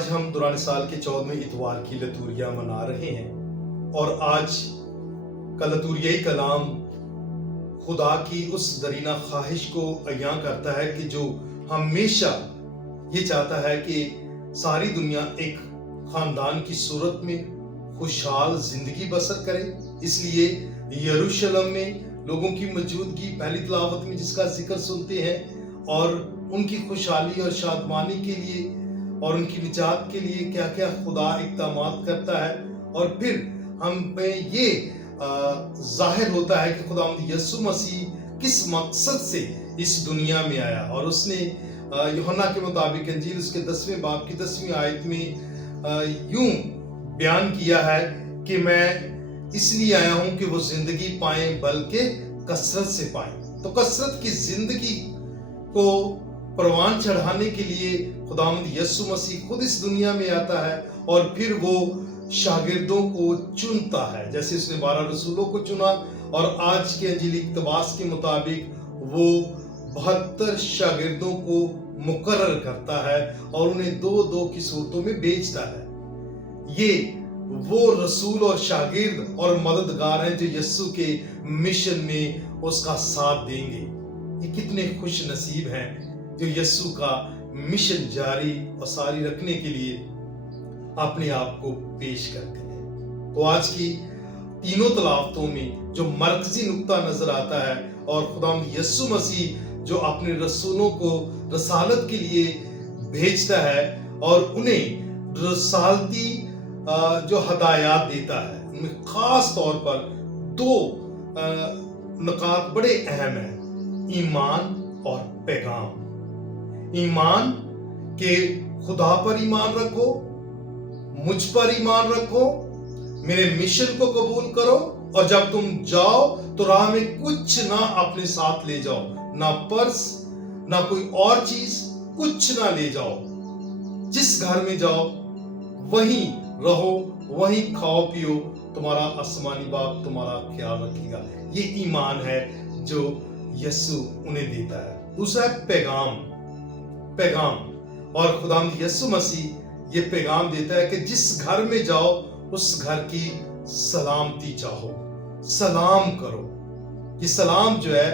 آج ہم دوران سال کے 14ویں اتوار کی لتوریہ منا رہے ہیں، اور آج کا لتوریہ کلام خدا کی اس درینہ خواہش کو عیاں کرتا ہے کہ جو ہمیشہ یہ چاہتا ہے کہ ساری دنیا ایک خاندان کی صورت میں خوشحال زندگی بسر کرے۔ اس لیے یروشلم میں لوگوں کی موجودگی پہلی تلاوت میں جس کا ذکر سنتے ہیں، اور ان کی خوشحالی اور شادمانی کے لیے اور ان کی نجات کے لیے کیا کیا خدا اقدامات کرتا ہے، اور پھر ہم میں یہ ظاہر ہوتا ہے کہ خداوند یسوع مسیح کس مقصد سے اس دنیا میں آیا۔ اور اس نے یوحنا کے مطابق انجیل اس کے 10ویں باب کی 10ویں آیت میں یوں بیان کیا ہے کہ میں اس لیے آیا ہوں کہ وہ زندگی پائیں بلکہ کثرت سے پائیں۔ تو کثرت کی زندگی کو پروان چڑھانے کے لیے خداوند یسوع مسیح خود اس دنیا میں آتا ہے، اور پھر وہ شاگردوں کو چنتا ہے، جیسے اس نے 12 رسولوں کو چنا، اور آج کے انجیلی اقتباس کے مطابق وہ 72 شاگردوں کو مقرر کرتا ہے اور انہیں 2 کی صورتوں میں بھیجتا ہے۔ یہ وہ رسول اور شاگرد اور مددگار ہیں جو یسوع کے مشن میں اس کا ساتھ دیں گے۔ یہ کتنے خوش نصیب ہیں جو یسوع کا مشن جاری اور ساری رکھنے کے لیے اپنے آپ کو پیش کرتے ہیں۔ تو آج کی تینوں تلاوتوں میں جو مرکزی نقطہ نظر آتا ہے، اور خداوند یسوع مسیح جو اپنے رسولوں کو رسالت کے لیے بھیجتا ہے اور انہیں رسالتی جو ہدایات دیتا ہے، ان میں خاص طور پر 2 نکات بڑے اہم ہیں: ایمان اور پیغام۔ ایمان کہ خدا پر ایمان رکھو، مجھ پر ایمان رکھو، میرے مشن کو قبول کرو، اور جب تم جاؤ تو راہ میں کچھ نہ اپنے ساتھ لے جاؤ، نہ پرس، نہ کوئی اور چیز، کچھ نہ لے جاؤ۔ جس گھر میں جاؤ وہیں رہو، وہیں کھاؤ پیو، تمہارا آسمانی باپ تمہارا خیال رکھے گا۔ یہ ایمان ہے جو یسوع انہیں دیتا ہے۔ دوسرا ہے پیغام۔ اور خداوند یسوع مسیح یہ پیغام دیتا ہے کہ جس گھر میں جاؤ اس گھر کی سلامتی چاہو، سلام کرو۔ یہ سلام جو ہے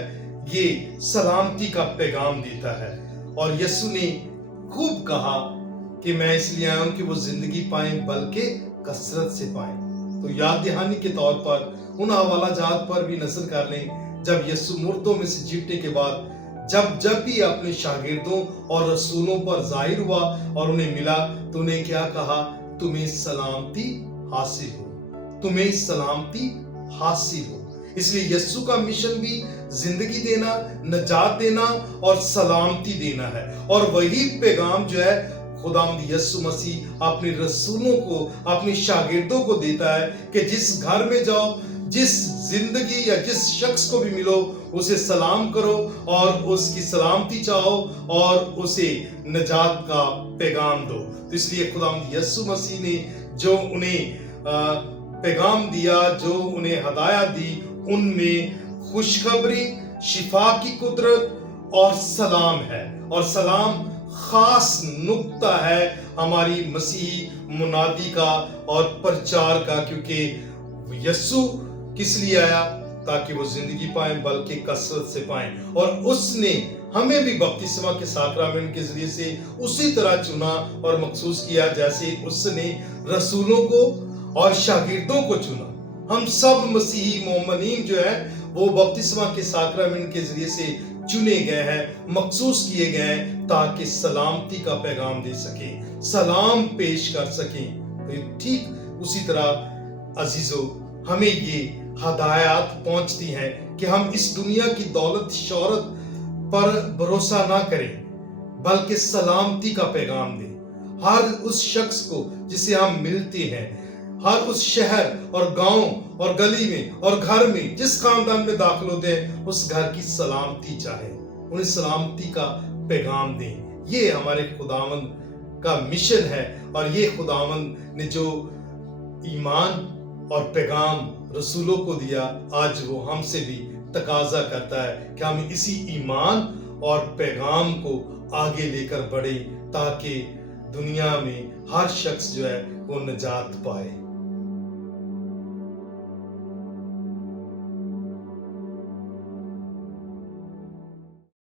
یہ سلامتی کا پیغام دیتا ہے، اور یسوع نے خوب کہا کہ میں اس لیے آیا ہوں کہ وہ زندگی پائیں بلکہ کثرت سے پائیں۔ تو یاد دہانی کے طور پر ان حوالہ جات پر بھی نظر کر لیں، جب یسوع مردوں میں سے جیتنے کے بعد جب بھی اپنے شاگردوں اور رسولوں پر ظاہر ہوا اور انہیں ملا تو انہیں کیا کہا؟ تمہیں سلامتی حاصل ہو، تمہیں سلامتی حاصل ہو۔ اس لیے یسوع کا مشن بھی زندگی دینا، نجات دینا اور سلامتی دینا ہے، اور وہی پیغام جو ہے خداوند یسوع مسیح اپنے رسولوں کو، اپنے شاگردوں کو دیتا ہے کہ جس گھر میں جاؤ، جس زندگی یا جس شخص کو بھی ملو اسے سلام کرو اور اس کی سلامتی چاہو اور اسے نجات کا پیغام دو۔ اس لیے خداوند یسوع مسیح نے جو انہیں پیغام دیا، جو انہیں ہدایت دی، ان میں خوشخبری، شفا کی قدرت اور سلام ہے، اور سلام خاص نقطہ ہے ہماری مسیحی منادی کا اور پرچار کا، کیونکہ یسوع کس لیے آیا؟ تاکہ وہ زندگی پائیں بلکہ کثرت سے پائیں، اور اس نے ہمیں بھی بپتسمہ کے ساکرامنٹ کے ذریعے سے اسی طرح چنا اور مخصوص کیا جیسے اس نے رسولوں کو اور شاگردوں کو چنا۔ ہم سب مسیحی مومنین جو ہیں وہ بپتسمہ کے ساکرامنٹ کے ذریعے سے چنے گئے ہیں، مخصوص کیے گئے ہیں، تاکہ سلامتی کا پیغام دے سکیں، سلام پیش کر سکیں۔ تو ٹھیک اسی طرح عزیزو ہمیں یہ ہدایات پہنچتی ہیں کہ ہم اس دنیا کی دولت شہرت پر بھروسہ نہ کریں بلکہ سلامتی کا پیغام دیں۔ ہر اس شخص کو جسے ہم ملتے ہیں، ہر اس شہر اور گاؤں اور گلی میں اور گھر میں جس خاندان میں داخل ہوتے ہیں، اس گھر کی سلامتی چاہیں، انہیں سلامتی کا پیغام دیں۔ یہ ہمارے خداوند کا مشن ہے، اور یہ خداوند نے جو ایمان اور پیغام رسولوں کو دیا، آج وہ ہم سے بھی تقاضا کرتا ہے کہ ہم اسی ایمان اور پیغام کو آگے لے کر بڑھیں، تاکہ دنیا میں ہر شخص جو ہے وہ نجات پائے.